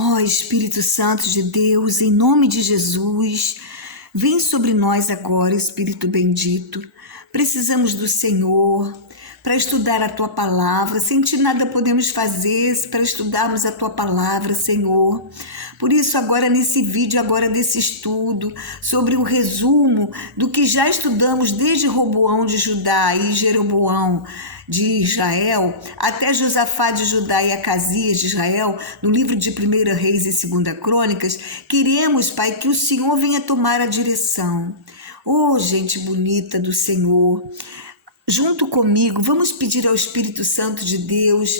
Ó Espírito Santo de Deus, em nome de Jesus, vem sobre nós agora, Espírito bendito. Precisamos do Senhor para estudar a Tua palavra. Sem Ti nada podemos fazer para estudarmos a Tua palavra, Senhor. Por isso, agora nesse vídeo, agora desse estudo, sobre o resumo do que já estudamos desde Roboão de Judá e Jeroboão de Israel, até Josafá de Judá e Acasias de Israel, no livro de 1 Reis e 2 Crônicas, queremos, Pai, que o Senhor venha tomar a direção. Oh, gente bonita do Senhor, junto comigo, vamos pedir ao Espírito Santo de Deus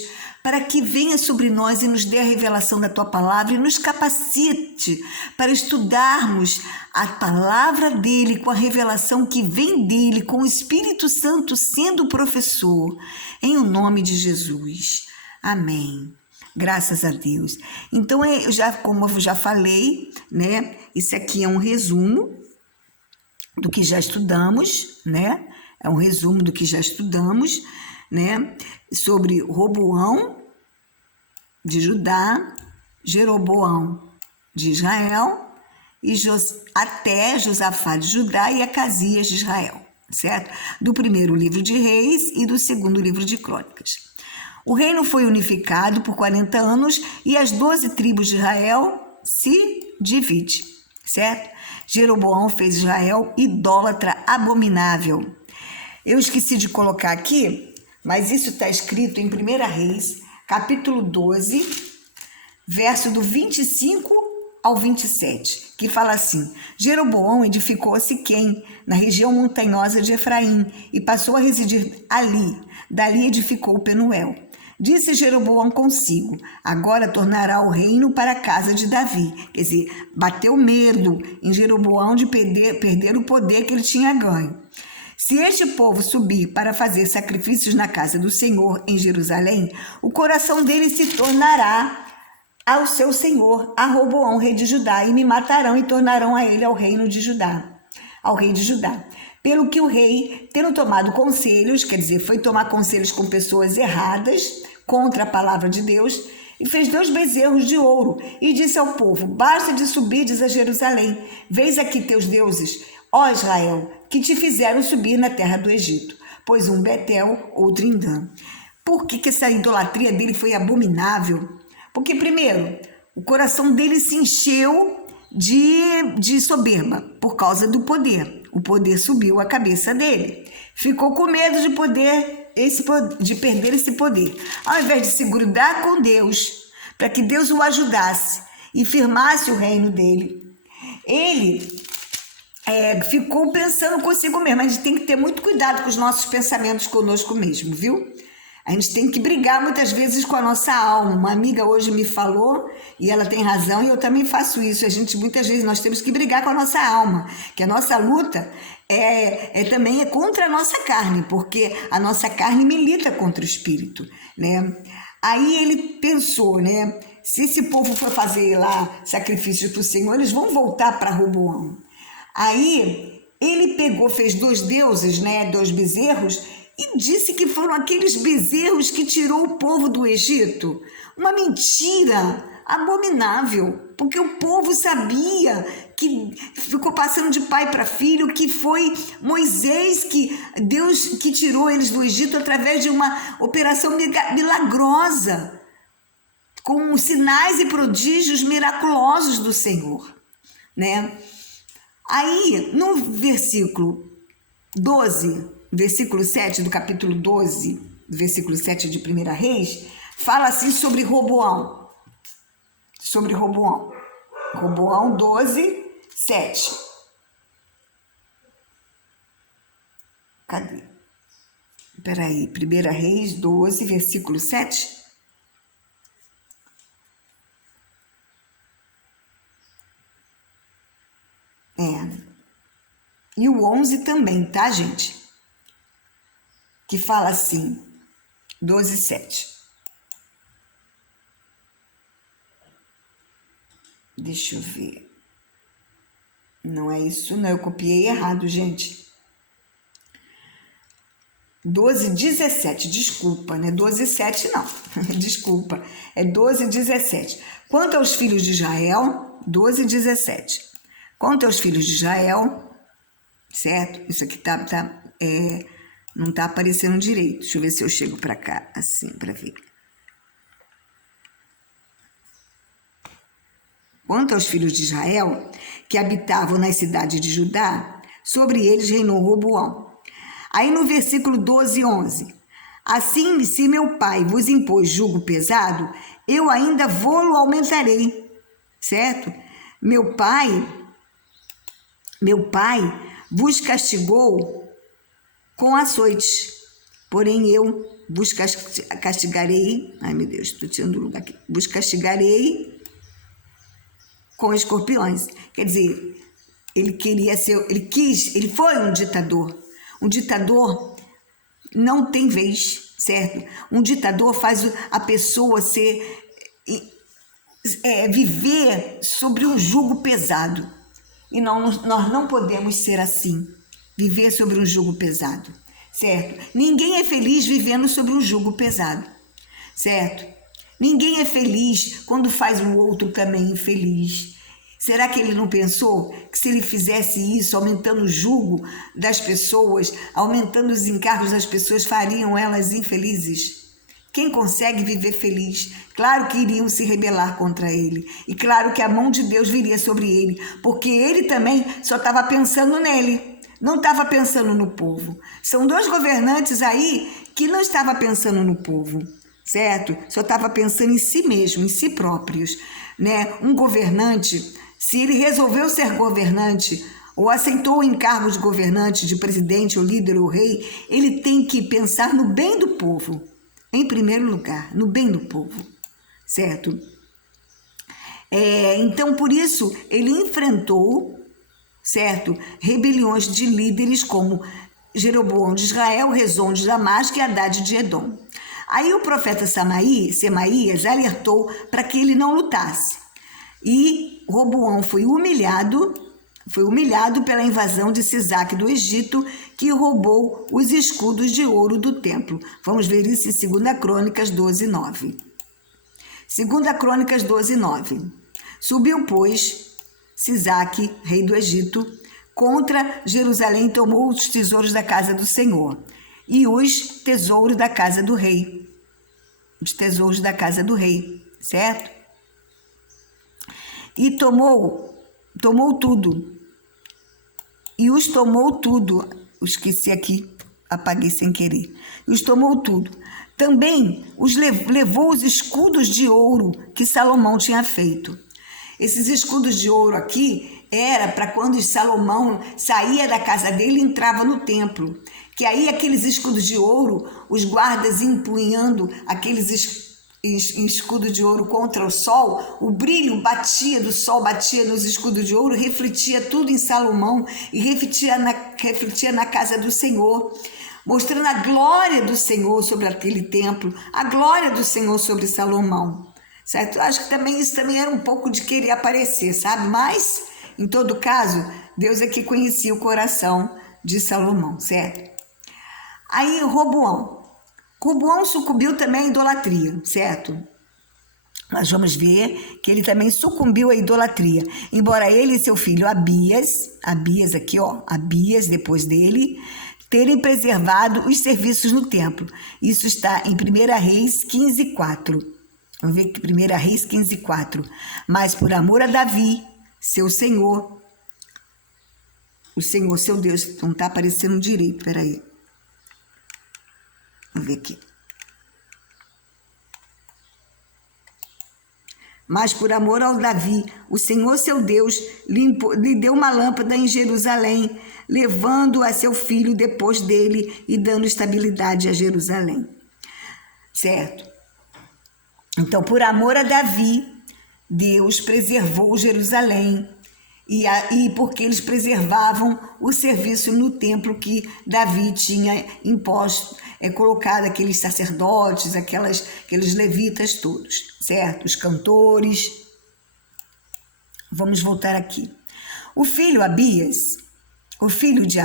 para que venha sobre nós e nos dê a revelação da Tua palavra e nos capacite para estudarmos a palavra dEle com a revelação que vem dEle, com o Espírito Santo sendo o professor, em o nome de Jesus. Amém. Graças a Deus. Então, como eu já falei, né? Isso aqui é um resumo do que já estudamos, né? É um resumo do que já estudamos, né? Sobre Roboão de Judá, Jeroboão de Israel e até Josafá de Judá e Acasias de Israel, certo? Do primeiro livro de Reis e do segundo livro de Crônicas. O reino foi unificado por 40 anos e as 12 tribos de Israel se dividem, certo? Jeroboão fez Israel idólatra abominável. Eu esqueci de colocar aqui, mas isso está escrito em 1 Reis, capítulo 12, verso do 25 ao 27, que fala assim: Jeroboão edificou a Siquém, na região montanhosa de Efraim, e passou a residir ali. Dali edificou Penuel. Disse Jeroboão consigo: agora tornará o reino para a casa de Davi. Quer dizer, bateu medo em Jeroboão de perder o poder que ele tinha ganho. Se este povo subir para fazer sacrifícios na casa do Senhor em Jerusalém, o coração dele se tornará ao seu senhor, a Roboão, rei de Judá, e me matarão e tornarão a ele ao reino de Judá, ao rei de Judá. Pelo que o rei, tendo tomado conselhos, quer dizer, foi tomar conselhos com pessoas erradas, contra a palavra de Deus, e fez 2 bezerros de ouro, e disse ao povo: basta de subirdes a Jerusalém, veis aqui teus deuses, ó Israel, que te fizeram subir na terra do Egito, pois um Betel, outro em Dan. Por que essa idolatria dele foi abominável? Porque, primeiro, o coração dele se encheu de soberba por causa do poder. O poder subiu a cabeça dele. Ficou com medo de perder esse poder. Ao invés de se grudar com Deus, para que Deus o ajudasse e firmasse o reino dele, ele ficou pensando consigo mesmo. A gente tem que ter muito cuidado com os nossos pensamentos conosco mesmo, viu? A gente tem que brigar muitas vezes com a nossa alma. Uma amiga hoje me falou, e ela tem razão, e eu também faço isso. Muitas vezes nós temos que brigar com a nossa alma, que a nossa luta também é contra a nossa carne, porque a nossa carne milita contra o espírito, né? Aí ele pensou, né? Se esse povo for fazer lá sacrifício para o Senhor, eles vão voltar para Roboão. Aí ele fez 2 deuses, né? 2 bezerros, e disse que foram aqueles bezerros que tirou o povo do Egito. Uma mentira abominável, porque o povo sabia, que ficou passando de pai para filho, que foi Moisés, Deus que tirou eles do Egito através de uma operação milagrosa, com sinais e prodígios miraculosos do Senhor, né? Aí, no versículo 12, versículo 7 do capítulo 12, versículo 7 de 1 Reis, fala assim sobre Roboão. Sobre Roboão. Roboão 12, 7. Cadê? Espera aí, 1 Reis 12, versículo 7. E o 11 também, tá, gente? Que fala assim, 12, 7. Deixa eu ver. Não é isso, não. Eu copiei errado, gente. 12:17, desculpa, né? 12:7 não, desculpa, é 12:17. Quanto aos filhos de Israel, 12:17. Quanto aos filhos de Israel, certo? Isso aqui não tá aparecendo direito. Deixa eu ver se eu chego para cá, assim, para ver. Quanto aos filhos de Israel, que habitavam nas cidades de Judá, sobre eles reinou Roboão. Aí no versículo 12:11, assim, se meu pai vos impôs jugo pesado, eu ainda vou-lo aumentarei, certo? Meu pai vos castigou com açoites, porém eu vos castigarei, ai meu Deus, estou tirando o lugar aqui, vos castigarei com escorpiões. Quer dizer, ele foi um ditador. Um ditador não tem vez, certo? Um ditador faz a pessoa viver sobre um jugo pesado. E nós não podemos ser assim, viver sobre um jugo pesado, certo? Ninguém é feliz vivendo sobre um jugo pesado, certo? Ninguém é feliz quando faz o outro também infeliz. Será que ele não pensou que se ele fizesse isso, aumentando o jugo das pessoas, aumentando os encargos das pessoas, fariam elas infelizes? Quem consegue viver feliz? Claro que iriam se rebelar contra ele. E claro que a mão de Deus viria sobre ele, porque ele também só estava pensando nele, não estava pensando no povo. São dois governantes aí que não estavam pensando no povo, certo? Só estava pensando em si mesmo, em si próprios, né? Um governante, se ele resolveu ser governante ou aceitou o encargo de governante, de presidente ou líder ou rei, ele tem que pensar no bem do povo, em primeiro lugar, no bem do povo, certo? Então, por isso, ele enfrentou, certo, rebeliões de líderes como Jeroboão de Israel, Rezon de Damasco e Haddad de Edom. Aí o profeta Semaías alertou para que ele não lutasse. E Roboão foi humilhado pela invasão de Sisaque do Egito, que roubou os escudos de ouro do templo. Vamos ver isso em 2 Crônicas 12:9. 2 Crônicas 12:9. Subiu, pois, Sisaque, rei do Egito, contra Jerusalém e tomou os tesouros da casa do Senhor e os tesouros da casa do rei. Os tesouros da casa do rei, certo? E tomou tudo. E os tomou tudo. Esqueci aqui, apaguei sem querer. E os tomou tudo. Também levou os escudos de ouro que Salomão tinha feito. Esses escudos de ouro aqui era para quando Salomão saía da casa dele e entrava no templo. Que aí aqueles escudos de ouro, os guardas empunhando aqueles escudo de ouro contra o sol, o brilho do sol batia nos escudos de ouro, refletia tudo em Salomão e refletia na casa do Senhor, mostrando a glória do Senhor sobre aquele templo, a glória do Senhor sobre Salomão, certo? Acho que isso também era um pouco de querer aparecer, sabe? Mas, em todo caso, Deus é que conhecia o coração de Salomão, certo? Aí Roboão sucumbiu também à idolatria, certo? Nós vamos ver que ele também sucumbiu à idolatria. Embora ele e seu filho Abias depois dele, terem preservado os serviços no templo. Isso está em 1 Reis 15:4. Vamos ver que 1 Reis 15:4. Mas por amor a Davi, seu Senhor, o Senhor, seu Deus, não está aparecendo direito, peraí. Vamos ver aqui. Mas por amor ao Davi, o Senhor seu Deus lhe deu uma lâmpada em Jerusalém, levando a seu filho depois dele e dando estabilidade a Jerusalém. Certo? Então, por amor a Davi, Deus preservou Jerusalém. E porque eles preservavam o serviço no templo que Davi tinha imposto, colocado aqueles sacerdotes, aqueles levitas todos, certo? Os cantores. Vamos voltar aqui. O filho de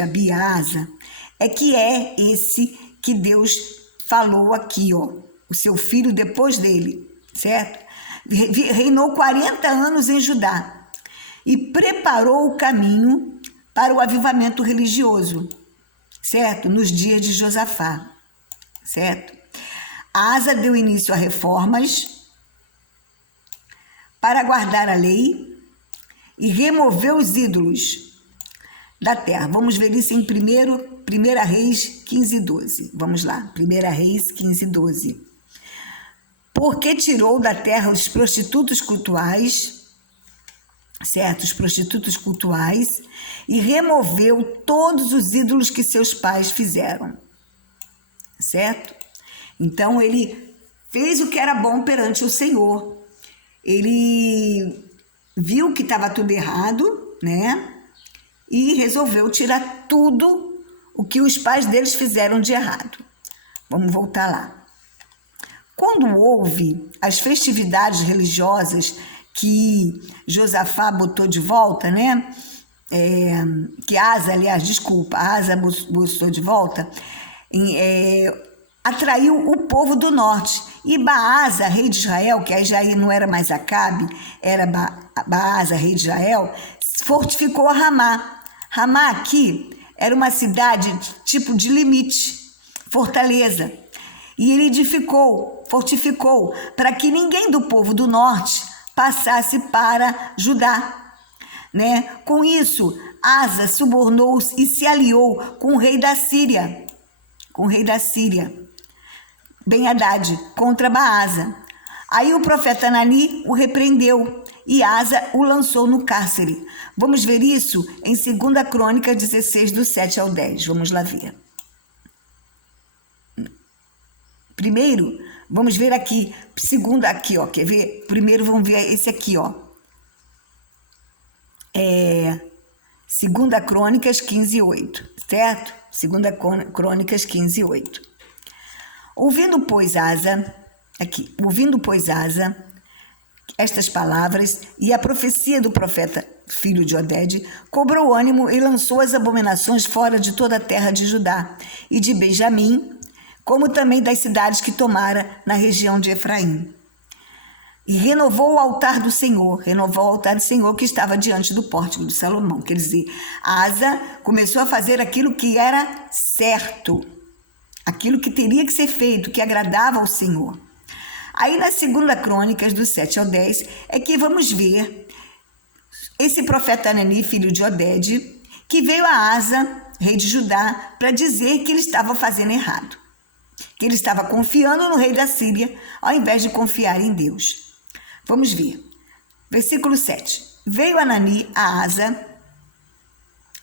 Abiasa, é que é esse que Deus falou aqui, ó, o seu filho depois dele, certo? Reinou 40 anos em Judá e preparou o caminho para o avivamento religioso, certo? Nos dias de Josafá, certo? Asa deu início a reformas para guardar a lei e removeu os ídolos da terra. Vamos ver isso em 1 Reis 15:12. Vamos lá, 1 Reis 15:12. Porque tirou da terra os prostitutos cultuais, certo? Os prostitutos cultuais, e removeu todos os ídolos que seus pais fizeram, certo? Então ele fez o que era bom perante o Senhor. Ele viu que estava tudo errado, né? E resolveu tirar tudo o que os pais deles fizeram de errado. Vamos voltar lá. Quando houve as festividades religiosas que Josafá botou de volta, né? Asa botou de volta, atraiu o povo do norte. E Baasa, rei de Israel, que aí já não era mais Acabe, era Baasa, rei de Israel, fortificou a Ramá. Ramá aqui era uma cidade tipo de limite, fortaleza. E ele fortificou, para que ninguém do povo do norte passasse para Judá, né? Com isso, Asa subornou e se aliou com o rei da Síria, Ben-Hadad, contra Baasa. Aí o profeta Anani o repreendeu e Asa o lançou no cárcere. Vamos ver isso em 2 Crônicas 16, do 7 ao 10. Vamos lá ver. Primeiro, vamos ver aqui. Segundo, aqui, ó. Quer ver? Primeiro, vamos ver esse aqui, ó. 2 Crônicas 15:8, certo? 2 Crônicas 15:8. Ouvindo, pois, Asa, estas palavras e a profecia do profeta filho de Oded, cobrou ânimo e lançou as abominações fora de toda a terra de Judá e de Benjamim, como também das cidades que tomara na região de Efraim. E renovou o altar do Senhor que estava diante do pórtico de Salomão. Quer dizer, Asa começou a fazer aquilo que era certo, aquilo que teria que ser feito, que agradava ao Senhor. Aí na 2 Crônicas, do 7 ao 10, é que vamos ver esse profeta Anani, filho de Oded, que veio a Asa, rei de Judá, para dizer que ele estava fazendo errado, que ele estava confiando no rei da Síria, ao invés de confiar em Deus. Vamos ver. Versículo 7. Veio Anani a Asa,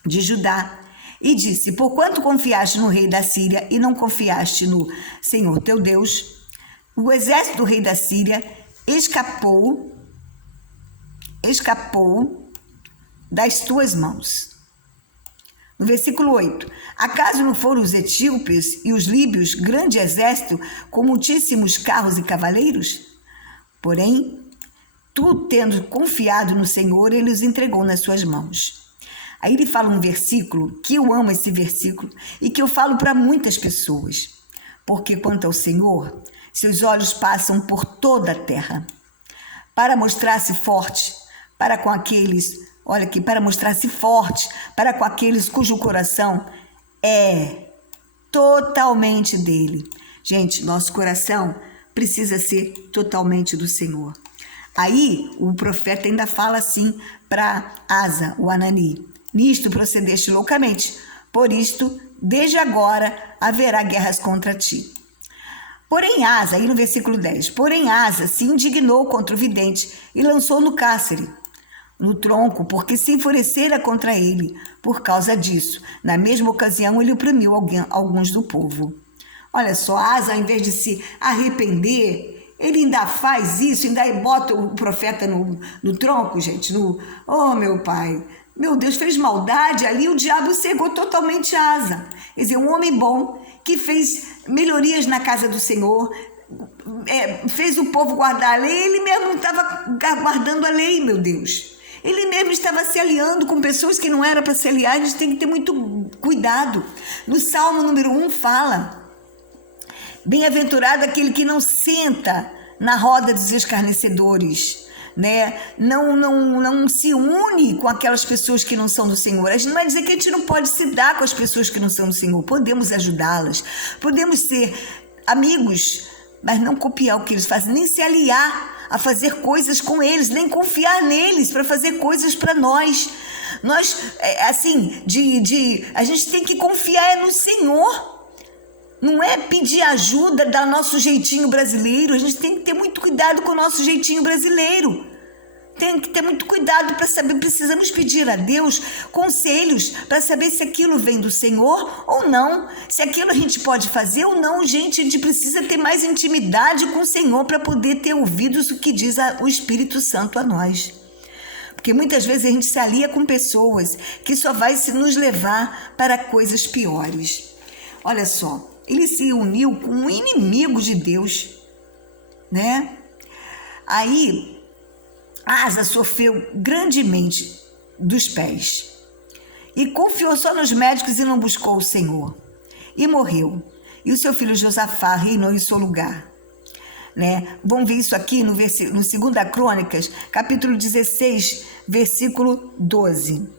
de Judá, e disse: porquanto confiaste no rei da Síria e não confiaste no Senhor teu Deus, o exército do rei da Síria escapou das tuas mãos. No versículo 8. Acaso não foram os etíopes e os líbios grande exército com muitíssimos carros e cavaleiros? Porém, tu, tendo confiado no Senhor, ele os entregou nas suas mãos. Aí ele fala um versículo, que eu amo esse versículo, e que eu falo para muitas pessoas. Porque quanto ao Senhor, seus olhos passam por toda a terra, para mostrar-se forte para com aqueles, olha aqui, para mostrar-se forte para com aqueles cujo coração é totalmente dele. Gente, nosso coração precisa ser totalmente do Senhor. Aí o profeta ainda fala assim para Asa, o Anani: nisto procedeste loucamente, por isto, desde agora haverá guerras contra ti. Porém Asa, aí no versículo 10, porém Asa se indignou contra o vidente e lançou no cárcere, no tronco, porque se enfurecera contra ele. Por causa disso, na mesma ocasião, ele oprimiu alguns do povo. Olha só, Asa, ao invés de se arrepender, ele ainda faz isso, ainda bota o profeta no tronco, gente. Oh, meu pai, meu Deus, fez maldade ali, o diabo cegou totalmente Asa. Quer dizer, um homem bom que fez melhorias na casa do Senhor, fez o povo guardar a lei, ele mesmo não estava guardando a lei, meu Deus. Ele mesmo estava se aliando com pessoas que não era para se aliar. A gente tem que ter muito cuidado. No Salmo número 1 fala: bem-aventurado aquele que não senta na roda dos escarnecedores, né? Não se une com aquelas pessoas que não são do Senhor. A gente não vai dizer que a gente não pode se dar com as pessoas que não são do Senhor. Podemos ajudá-las, podemos ser amigos, mas não copiar o que eles fazem, nem se aliar a fazer coisas com eles, nem confiar neles para fazer coisas para nós. Nós, assim, a gente tem que confiar no Senhor. Não é pedir ajuda do nosso jeitinho brasileiro. A gente tem que ter muito cuidado com o nosso jeitinho brasileiro. Tem que ter muito cuidado para saber. Precisamos pedir a Deus conselhos para saber se aquilo vem do Senhor ou não. Se aquilo a gente pode fazer ou não. Gente, a gente precisa ter mais intimidade com o Senhor para poder ter ouvidos o que diz o Espírito Santo a nós. Porque muitas vezes a gente se alia com pessoas que só vai nos levar para coisas piores. Olha só. Ele se uniu com um inimigo de Deus, né? Aí, Asa sofreu grandemente dos pés e confiou só nos médicos e não buscou o Senhor. E morreu. E o seu filho Josafá reinou em seu lugar, né? Vamos ver isso aqui no 2 Crônicas, capítulo 16, versículo 12.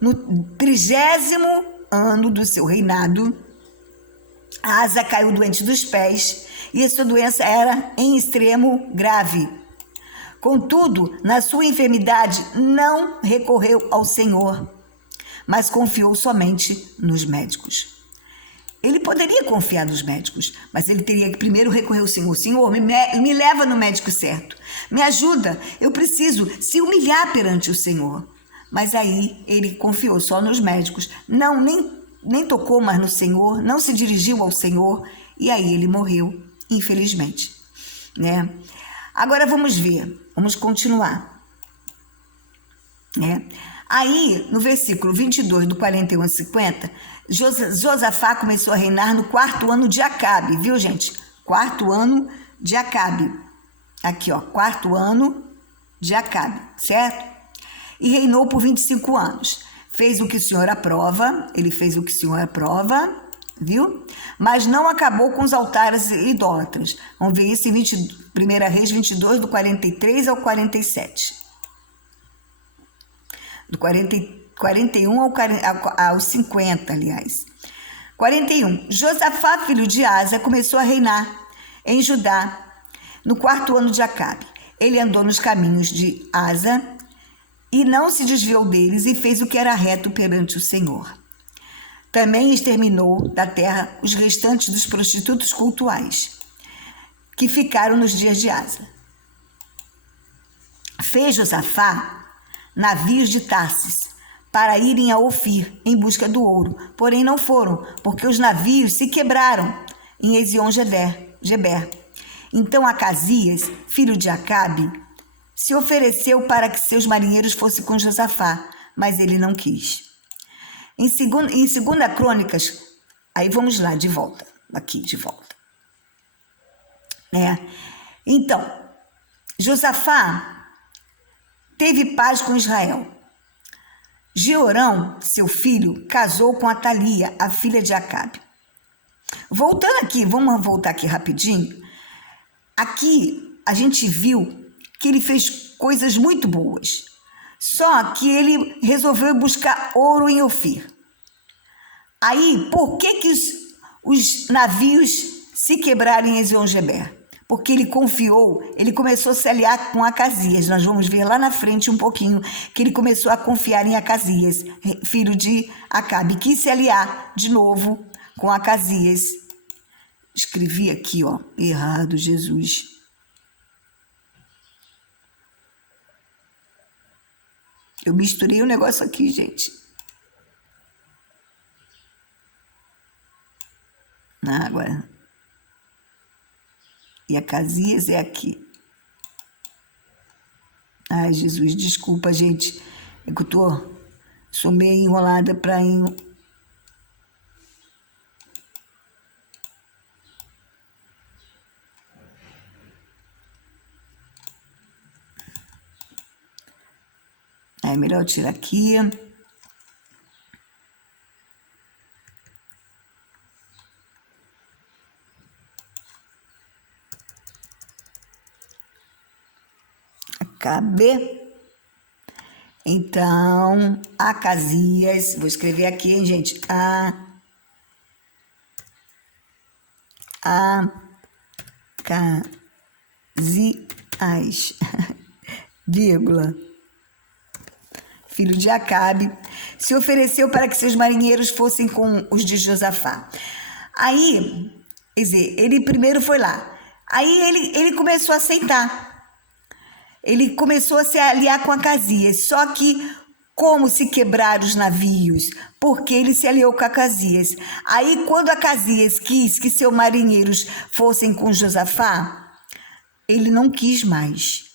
No 30º ano do seu reinado, Asa caiu doente dos pés e a sua doença era em extremo grave. Contudo, na sua enfermidade não recorreu ao Senhor, mas confiou somente nos médicos. Ele poderia confiar nos médicos, mas ele teria que primeiro recorrer ao Senhor. Senhor, me leva no médico certo, me ajuda, eu preciso se humilhar perante o Senhor. Mas aí ele confiou só nos médicos, nem tocou mais no Senhor, não se dirigiu ao Senhor, e aí ele morreu, infelizmente, né? Agora vamos continuar, né? Aí, no versículo 22 do 41 a 50, Josafá começou a reinar no 4º ano de Acabe, viu, gente? 4º ano de Acabe. Aqui, ó, 4º ano de Acabe, certo? E reinou por 25 anos. Fez o que o Senhor aprova, ele fez o que o Senhor aprova, viu? Mas não acabou com os altares idólatras. Vamos ver isso em 1 Reis 22, do 43 ao 47. Do 41 ao 50, aliás. 41. Josafá, filho de Asa, começou a reinar em Judá no 4º ano de Acabe. Ele andou nos caminhos de Asa e não se desviou deles e fez o que era reto perante o Senhor. Também exterminou da terra os restantes dos prostitutos cultuais que ficaram nos dias de Asa. Fez Josafá navios de Tarsis para irem a Ofir em busca do ouro, porém não foram, porque os navios se quebraram em Ezion-Geber. Então Acasias, filho de Acabe, se ofereceu para que seus marinheiros fossem com Josafá, mas ele não quis. Em 2 Crônicas, aí vamos lá, de volta. Né? Então, Josafá teve paz com Israel. Jeorão, seu filho, casou com Atalia, a filha de Acabe. Voltando aqui, vamos voltar aqui rapidinho. Aqui a gente viu que ele fez coisas muito boas. Só que ele resolveu buscar ouro em Ofir. Aí, por que os navios se quebraram em Ezion-Geber? Porque ele confiou, ele começou a se aliar com Acasias. Nós vamos ver lá na frente um pouquinho que ele começou a confiar em Acasias, filho de Acabe. Quis se aliar de novo com Acasias. Escrevi aqui, ó, errado, Jesus. Eu misturei o negócio aqui, gente. Agora. E Acasias é aqui. Ai, Jesus, desculpa, gente. É que eu sou meio enrolada para É melhor eu tirar aqui. Acabe. Então, Acasias, vou escrever aqui, hein, gente? Acasias, vírgula, filho de Acabe, se ofereceu para que seus marinheiros fossem com os de Josafá. Aí, quer dizer, ele primeiro foi lá. Aí ele começou a aceitar. Ele começou a se aliar com Acasias, só que como se quebraram os navios? Porque ele se aliou com Acasias. Aí quando Acasias quis que seus marinheiros fossem com Josafá, ele não quis mais,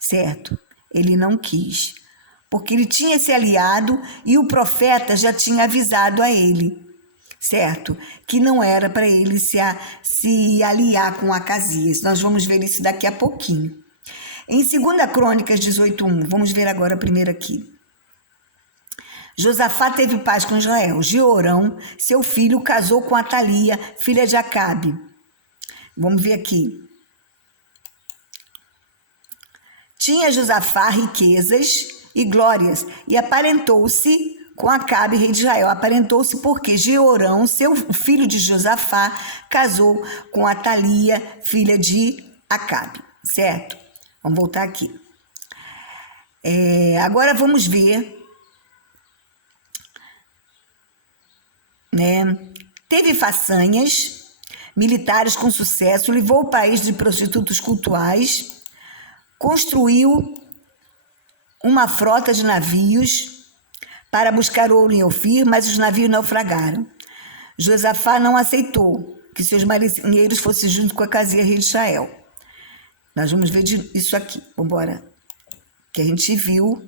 certo? Ele não quis, porque ele tinha se aliado e o profeta já tinha avisado a ele, certo? Que não era para ele se aliar com Acasias. Nós vamos ver isso daqui a pouquinho. Em 2 Crônicas 18:1, vamos ver agora primeiro aqui. Josafá teve paz com Israel. Jeorão, seu filho, casou com Atalia, filha de Acabe. Vamos ver aqui. Tinha Josafá riquezas e glórias e aparentou-se com Acabe, rei de Israel. Aparentou-se porque Jeorão, seu filho de Josafá, casou com Atalia, filha de Acabe, certo? Vamos voltar aqui. Agora vamos ver, né? Teve façanhas militares com sucesso, levou o país de prostitutos cultuais, construiu uma frota de navios para buscar ouro em Ofir, mas os navios naufragaram. Josafá não aceitou que seus marinheiros fossem junto com Acasias, rei de Israel. Nós vamos ver isso aqui, vamos embora, que a gente viu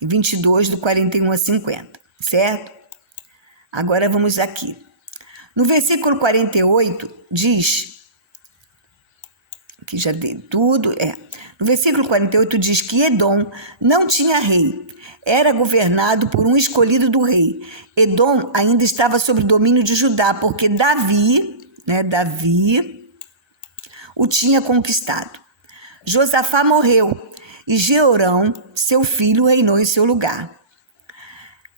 em 22, do 41 a 50, certo? Agora vamos aqui. No versículo 48 diz, que já dei tudo, no versículo 48 diz que Edom não tinha rei, era governado por um escolhido do rei. Edom ainda estava sob o domínio de Judá, porque Davi o tinha conquistado. Josafá morreu e Jeorão, seu filho, reinou em seu lugar.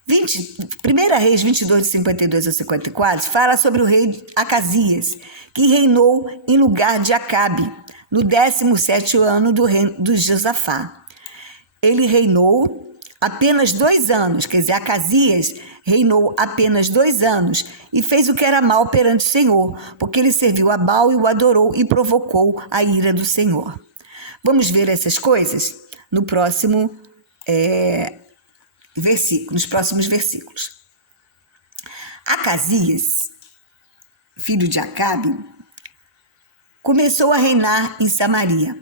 1 Reis 22, de 52 a 54, fala sobre o rei Acasias, que reinou em lugar de Acabe, no 17º ano do reino de Josafá. Ele reinou apenas 2 anos, quer dizer, Acasias reinou apenas 2 anos e fez o que era mal perante o Senhor, porque ele serviu a Baal e o adorou e provocou a ira do Senhor. Vamos ver essas coisas no próximo nos próximos versículos. Acasias, filho de Acabe, começou a reinar em Samaria,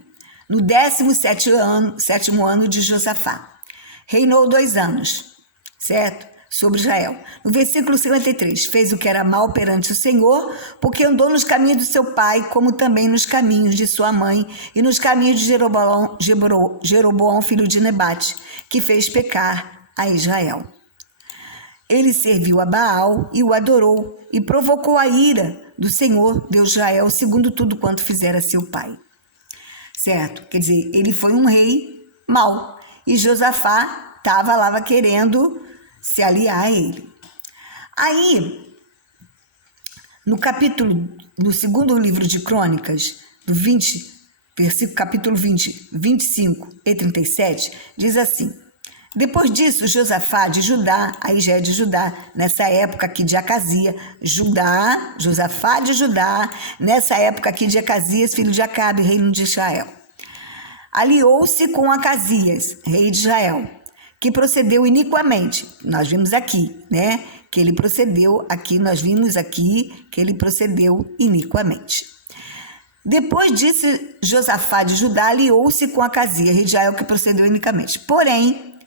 no 17º ano de Josafá. Reinou 2 anos, certo? Sobre Israel. No versículo 53, fez o que era mal perante o Senhor, porque andou nos caminhos do seu pai, como também nos caminhos de sua mãe, e nos caminhos de Jeroboão, filho de Nebate, que fez pecar a Israel. Ele serviu a Baal e o adorou, e provocou a ira do Senhor, Deus de Israel, segundo tudo quanto fizera seu pai. Certo? Quer dizer, ele foi um rei mau, e Josafá estava querendo se aliar a ele. Aí, no segundo livro de Crônicas, capítulo 20, 25 e 37, diz assim: depois disso, Josafá de Judá, aí já é de Judá, nessa época aqui de Acasias, Josafá de Judá, nessa época aqui de Acasias, filho de Acabe, reino de Israel, aliou-se com Acasias, rei de Israel, que procedeu iniquamente. Nós vimos aqui, né? Que ele procedeu aqui, nós vimos aqui que ele procedeu iniquamente. Depois disso, Josafá de Judá aliou-se com Acasias, rei de Israel, que procedeu iniquamente. Porém,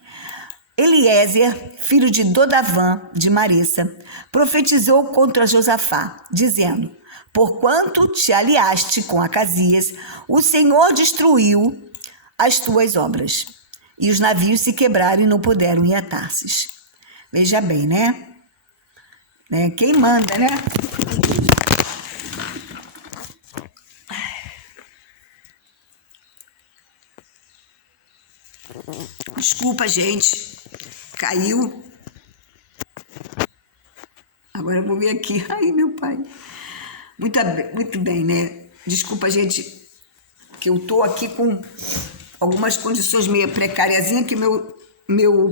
Eliezer, filho de Dodavã, de Maressa, profetizou contra Josafá, dizendo: porquanto te aliaste com Acasias, o Senhor destruiu as tuas obras. e os navios se quebraram e não puderam ir a Tarsis. Veja bem, né? Quem manda, né? Desculpa, gente. Caiu. Agora eu vou ver aqui. Ai, meu pai. Muito bem, né? Desculpa, gente, que eu tô aqui com algumas condições meio precáriazinhas que meu